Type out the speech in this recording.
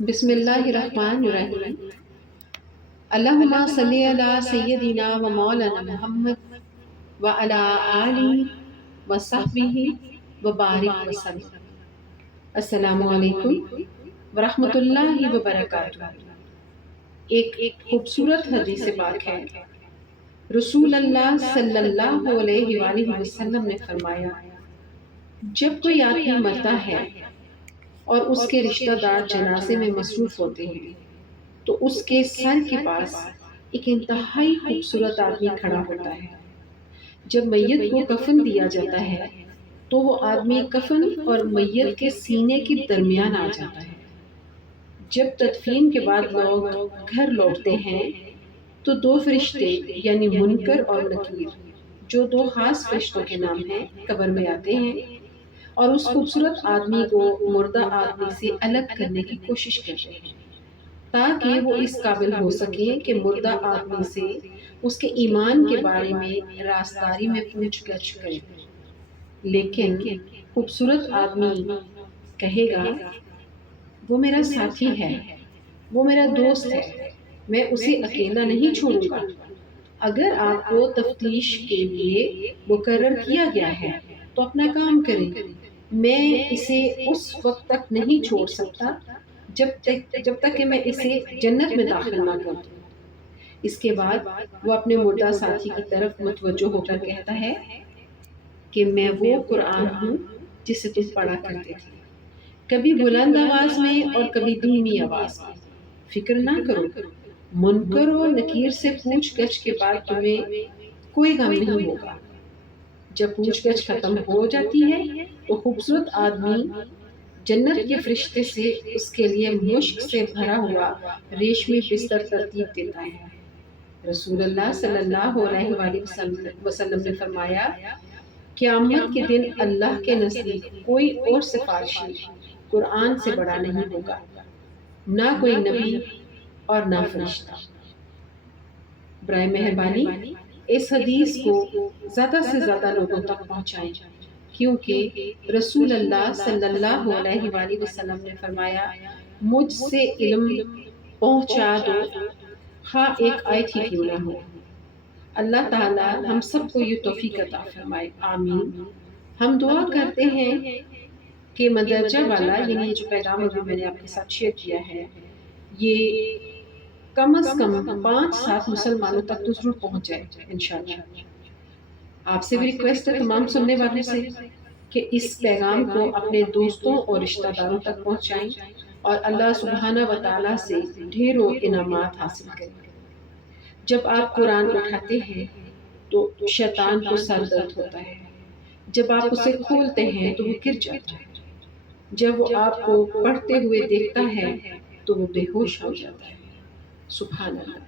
بسم اللہ الرحمن الرحیم۔ اللہم صلی علی سیدنا و مولانا محمد و علی آلہ و صحبہ و بارک وسلم۔ السلام علیکم ورحمۃ اللہ وبرکاتہ۔ ایک خوبصورت حدیث پاک ہے۔ رسول اللہ صلی اللہ علیہ وآلہ وسلم نے فرمایا، جب کوئی آدمی مرتا ہے اور اس کے رشتہ دار جنازے میں مصروف ہوتے ہیں تو اس کے سر کے پاس ایک انتہائی خوبصورت آدمی کھڑا ہوتا ہے۔ جب میت کو کفن دیا جاتا ہے تو وہ آدمی کفن اور میت کے سینے کے درمیان آ جاتا ہے۔ جب تدفین کے بعد لوگ گھر لوٹتے ہیں تو دو فرشتے یعنی منکر اور نکیر، جو دو خاص فرشتوں کے نام ہیں، قبر میں آتے ہیں اور اس خوبصورت آدمی کو مردہ آدمی سے الگ کرنے کی کوشش کرتے ہیں تاکہ وہ اس قابل ہو سکے کہ مردہ آدمی سے اس کے ایمان کے بارے میں رازداری میں پوچھ گچھ کرے۔ لیکن خوبصورت آدمی کہے گا، وہ میرا ساتھی ہے، وہ میرا دوست ہے، میں اسے اکیلا نہیں چھوڑوں گا۔ اگر آپ کو تفتیش کے لیے مقرر کیا گیا ہے تو اپنا کام کریں، میں اسے اس وقت تک نہیں چھوڑ سکتا جب تک کہ میں اسے جنت میں داخل نہ کر دوں۔ اس کے بعد وہ اپنے مردہ ساتھی کی طرف متوجہ ہو کر کہتا ہے کہ میں وہ قرآن ہوں جسے تم پڑھا کرتے تھے، کبھی بلند آواز میں اور کبھی دھیمی آواز میں۔ فکر نہ کرو، منکر و نکیر سے پوچھ گچھ کے بعد تمہیں کوئی غم نہیں ہوگا۔ جب پوچھ گچھ ختم ہو جاتی ہے تو خوبصورت آدمی جنت کے فرشتے سے اس کے لیے مشک سے بھرا ہوا ریشمی بستر ترتیب دیتا ہے۔ رسول اللہ صلی اللہ علیہ وآلہ وسلم نے فرمایا، قیامت کے دن اللہ کے نزدیک کوئی اور سفارشی قرآن سے بڑا نہیں ہوگا، نہ کوئی نبی اور نہ فرشتہ۔ برائے مہربانی اس حدیث کو زیادہ سے زیادہ لوگوں تک پہنچائیں، کیونکہ رسول اللہ صلی اللہ علیہ وآلہ وسلم نے فرمایا، مجھ سے علم پہنچا دو، خواہ ایک آیت ہی کیوں نہ ہو۔ اللہ تعالی ہم سب کو یہ توفیق عطا فرمائے، آمین۔ ہم دعا کرتے ہیں کہ مندرجہ والا، یعنی جو پیغام ابھی میں نے آپ کے ساتھ شیئر کیا ہے، یہ کم از کم 5-7 مسلمانوں تک تو ضرور پہنچ جائے انشاءاللہ۔ آپ سے بھی ریکویسٹ ہے تمام سننے والوں سے کہ اس پیغام کو اپنے دوستوں اور رشتہ داروں تک پہنچائیں اور اللہ سبحانہ و تعالیٰ سے ڈھیروں انعامات حاصل کریں۔ جب آپ قرآن اٹھاتے ہیں تو شیطان کو سر درد ہوتا ہے، جب آپ اسے کھولتے ہیں تو وہ گر جاتا ہے، جب وہ آپ کو پڑھتے ہوئے دیکھتا ہے تو وہ بے ہوش ہو جاتا ہے۔ سبحان اللہ۔